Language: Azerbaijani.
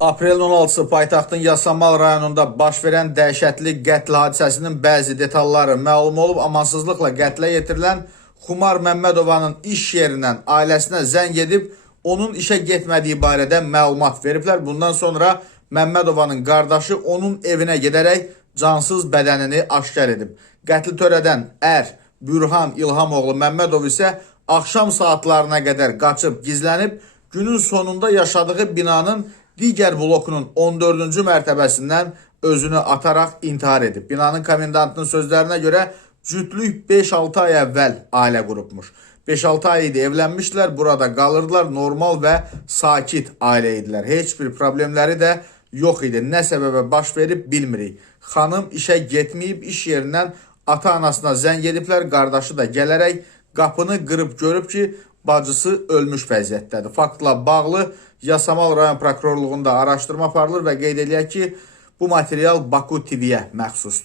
Aprelin 16-sı paytaxtın Yasamal rayonunda baş verən dəhşətli qətl hadisəsinin bəzi detalları məlum olub. Amansızlıqla qətlə yetirilən Xumar Məmmədovanın iş yerindən ailəsinə zəng edib, onun işə getmədiyi barədə məlumat veriblər. Bundan sonra Məmmədovanın qardaşı onun evinə gedərək cansız bədənini aşkar edib. Qətli törədən Bürhan İlhamoğlu Məmmədov isə axşam saatlarına qədər qaçıb gizlənib, günün sonunda yaşadığı binanın digər blokunun 14-cü mərtəbəsindən özünü ataraq intihar edib. Binanın komendantının sözlərinə görə cütlük 5-6 ay əvvəl ailə qurubmuş. 5-6 ay idi evlənmişlər, burada qalırdılar, normal və sakit ailə idilər. Heç bir problemləri də yox idi. Nə səbəbə baş verib bilmirik. Xanım işə getməyib, iş yerindən ata-anasına zəng ediblər, qardaşı da gələrək qapını qırıb görüb ki, bacısı ölmüş vəziyyətdədir. Faktla bağlı Yasamal rayon prokurorluğunda araşdırma aparılır və qeyd edilək ki, bu material Baku TV-yə məxsusdur.